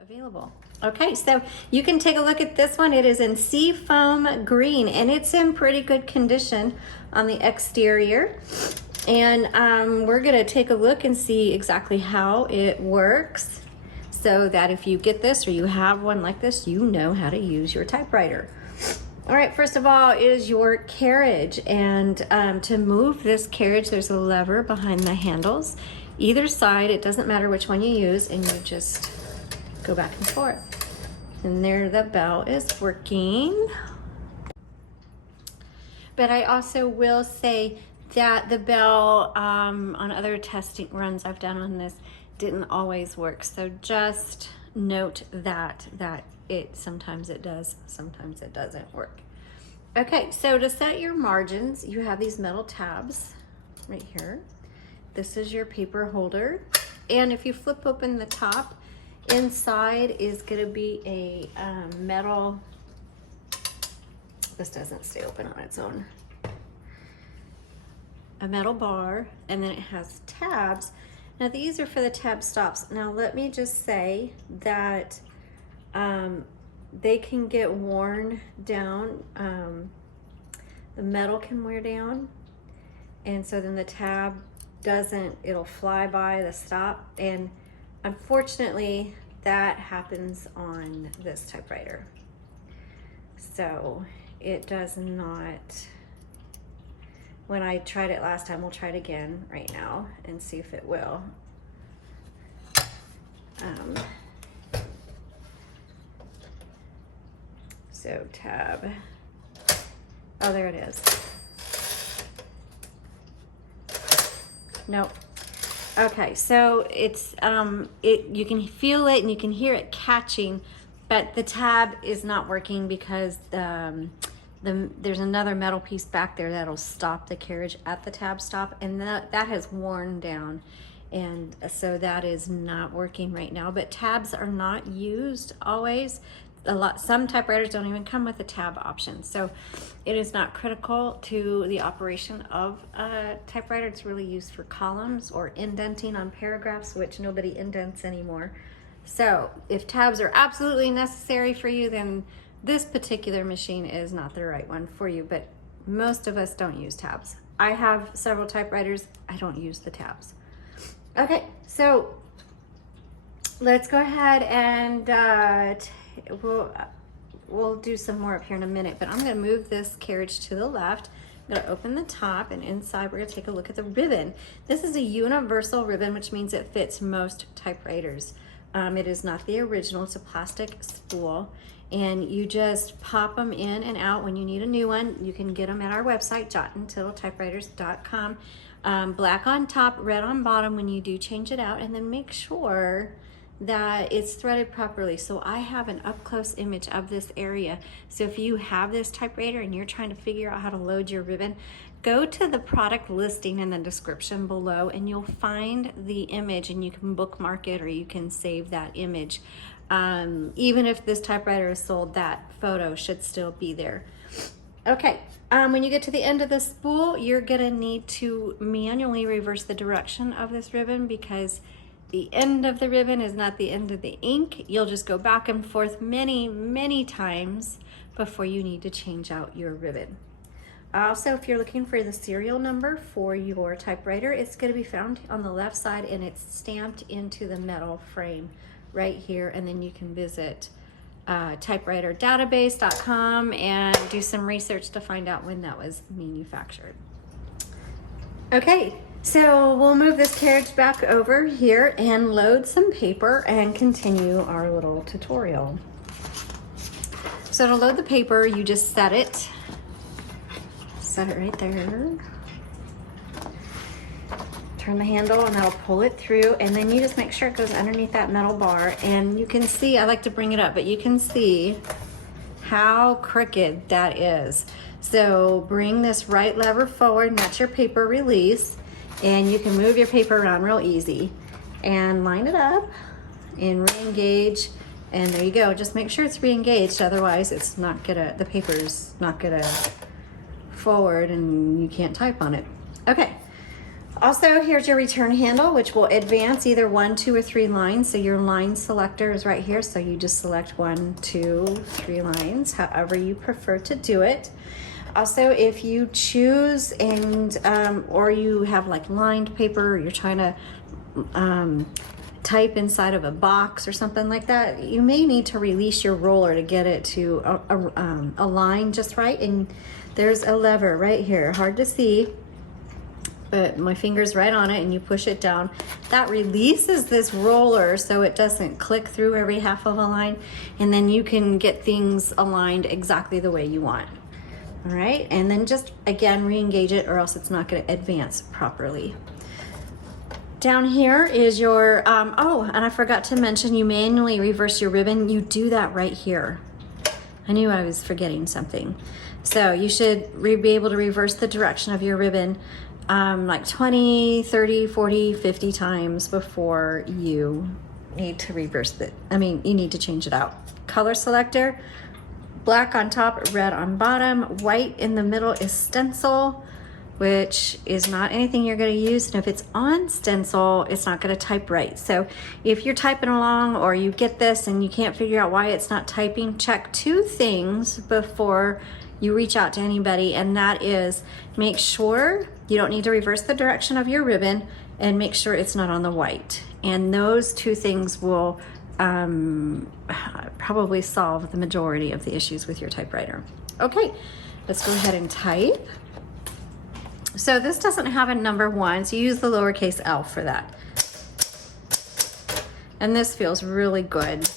available. Okay, so you can take a look at this one. It is in Seafoam green and it's in pretty good condition on the exterior. And we're gonna take a look and see exactly how it works so that if you get this or you have one like this, you know how to use your typewriter. All right, first of all is your carriage. And to move this carriage, there's a lever behind the handles. Either side, it doesn't matter which one you use, and you just go back and forth. And there the bell is working. But I also will say that the bell on other testing runs I've done on this didn't always work. So just note that sometimes it does, sometimes it doesn't work. Okay, so to set your margins, you have these metal tabs right here. This is your paper holder. And if you flip open the top, inside is gonna be a metal, this doesn't stay open on its own, a metal bar, and then it has tabs. Now these are for the tab stops. Now let me just say that they can get worn down. The metal can wear down, and so then the tab doesn't, it'll fly by the stop, and unfortunately that happens on this typewriter. So it does not, when I tried it last time, we'll try it again right now and see if it will. So tab, oh, there it is. Nope. Okay, so it's you can feel it and you can hear it catching, but the tab is not working because there's another metal piece back there that'll stop the carriage at the tab stop, and that has worn down, and so that is not working right now. But tabs are not used always. Some typewriters don't even come with a tab option, so it is not critical to the operation of a typewriter. It's really used for columns or indenting on paragraphs, which nobody indents anymore. So if tabs are absolutely necessary for you, then this particular machine is not the right one for you, but most of us don't use tabs. I have several typewriters, I don't use the tabs. Okay, so let's go ahead and we'll do some more up here in a minute, but I'm gonna move this carriage to the left. I'm gonna open the top, and inside we're gonna take a look at the ribbon. This is a universal ribbon, which means it fits most typewriters. It is not the original, it's a plastic spool, and you just pop them in and out when you need a new one. You can get them at our website, UntitledTypewriters.com. Black on top, red on bottom when you do change it out, and then make sure that it's threaded properly. So I have an up close image of this area. So if you have this typewriter and you're trying to figure out how to load your ribbon, go to the product listing in the description below and you'll find the image, and you can bookmark it or you can save that image. Even if this typewriter is sold, that photo should still be there. Okay, when you get to the end of the spool, you're gonna need to manually reverse the direction of this ribbon, because the end of the ribbon is not the end of the ink. You'll just go back and forth many, many times before you need to change out your ribbon. Also, if you're looking for the serial number for your typewriter, it's going to be found on the left side, and it's stamped into the metal frame right here. And then you can visit typewriterdatabase.com and do some research to find out when that was manufactured. Okay, so we'll move this carriage back over here and load some paper and continue our little tutorial. So to load the paper, you just set it right there. Turn the handle and that'll pull it through, and then you just make sure it goes underneath that metal bar. And you can see, I like to bring it up, but you can see how crooked that is. So bring this right lever forward, and that's your paper release. And you can move your paper around real easy and line it up and re-engage, and there you go. Just make sure it's re-engaged, otherwise it's not gonna, the paper's not gonna forward and you can't type on it. Okay, Also, here's your return handle, which will advance either 1, 2, or 3 lines. So your line selector is right here. So you just select 1, 2, 3 lines, however you prefer to do it. Also, if you choose and or you have like lined paper, or you're trying to type inside of a box or something like that, you may need to release your roller to get it to align just right. And there's a lever right here, hard to see, but my finger's right on it, and you push it down. That releases this roller so it doesn't click through every half of a line, and then you can get things aligned exactly the way you want. All right, and then just again re-engage it, or else it's not going to advance properly. Down here is your, oh, and I forgot to mention, you manually reverse your ribbon. You do that right here. I knew I was forgetting something. So you should be able to reverse the direction of your ribbon like 20, 30, 40, 50 times before you need to reverse it. I mean, you need to change it out. Color selector, black on top, red on bottom, white in the middle is stencil, which is not anything you're going to use. And if it's on stencil, it's not going to type right. So if you're typing along or you get this and you can't figure out why it's not typing, check 2 things before you reach out to anybody, and that is, make sure you don't need to reverse the direction of your ribbon, and make sure it's not on the white. And those 2 things will probably solve the majority of the issues with your typewriter. Okay, let's go ahead and type. So this doesn't have a number 1, so you use the lowercase l for that. And this feels really good.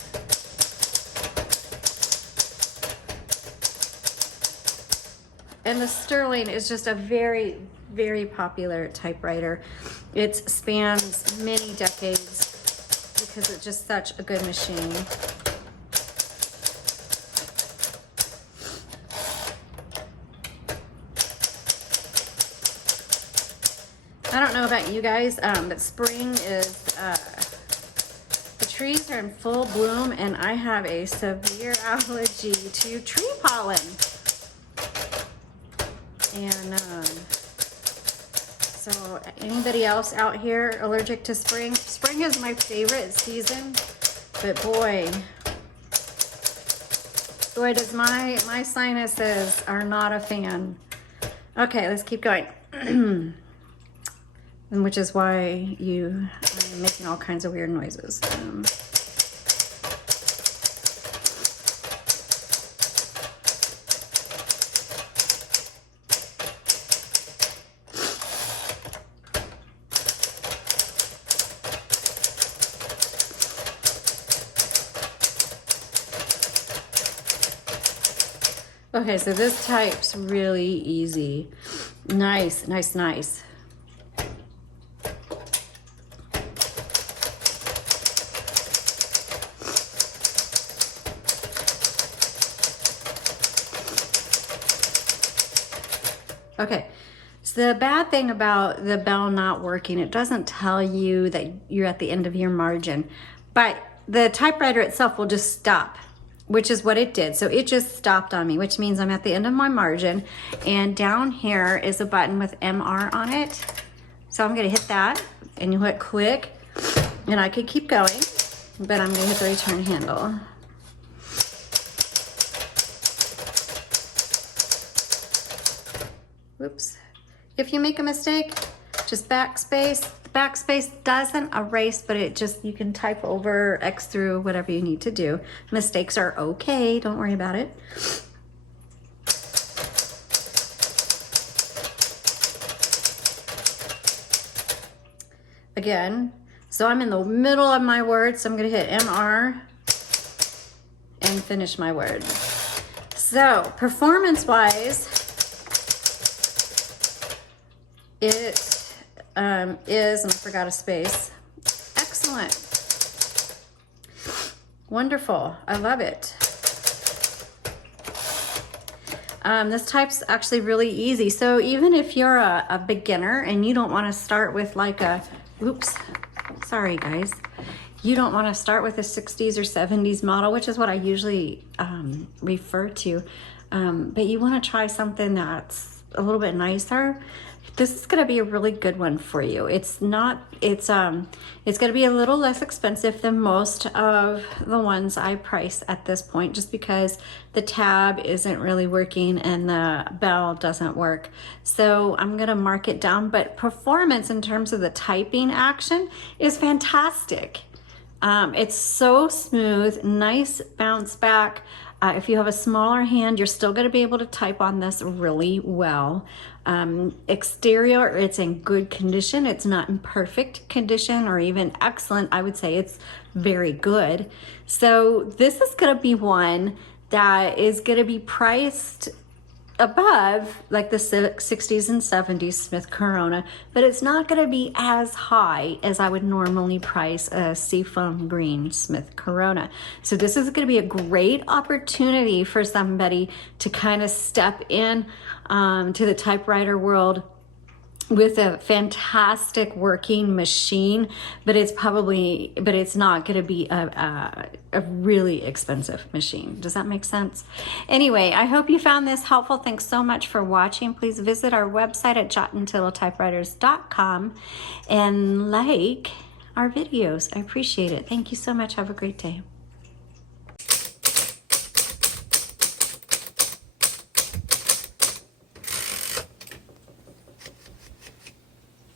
And the Sterling is just a very, very popular typewriter. It spans many decades because it's just such a good machine. I don't know about you guys, but spring is, the trees are in full bloom, and I have a severe allergy to tree pollen. And so anybody else out here allergic to spring? Spring is my favorite season, but boy does my sinuses are not a fan. Okay, let's keep going. And which is why I'm making all kinds of weird noises. Okay, so this type's really easy. Nice, nice, nice. Okay, so the bad thing about the bell not working, it doesn't tell you that you're at the end of your margin, but the typewriter itself will just stop, which is what it did. So it just stopped on me, which means I'm at the end of my margin. And down here is a button with MR on it. So I'm gonna hit that, and you hit quick, and I could keep going, but I'm gonna hit the return handle. Whoops. If you make a mistake, just backspace. The backspace doesn't erase, but it just, you can type over, X through, whatever you need to do. Mistakes are okay, don't worry about it. Again, so I'm in the middle of my word, so I'm gonna hit MR and finish my word. So, performance-wise, it is, and I forgot a space, excellent, wonderful, I love it. This type's actually really easy. So even if you're a beginner and you don't want to start with like a, oops, sorry guys, you don't want to start with a 60s or 70s model, which is what I usually refer to, but you want to try something that's a little bit nicer, this is going to be a really good one for you. It's going to be a little less expensive than most of the ones I price at this point, just because the tab isn't really working and the bell doesn't work. So I'm going to mark it down, but performance in terms of the typing action is fantastic. It's so smooth, nice bounce back. If you have a smaller hand, you're still going to be able to type on this really well. Exterior, it's in good condition. It's not in perfect condition or even excellent. I would say it's very good. So this is going to be one that is going to be priced above like the 60s and 70s Smith Corona, but it's not going to be as high as I would normally price a Seafoam green Smith Corona. So this is going to be a great opportunity for somebody to kind of step in to the typewriter world with a fantastic working machine, but it's not going to be a really expensive machine. Does that make sense? Anyway, I hope you found this helpful. Thanks so much for watching. Please visit our website at jottandtittletypewriters.com and like our videos. I appreciate it. Thank you so much. Have a great day.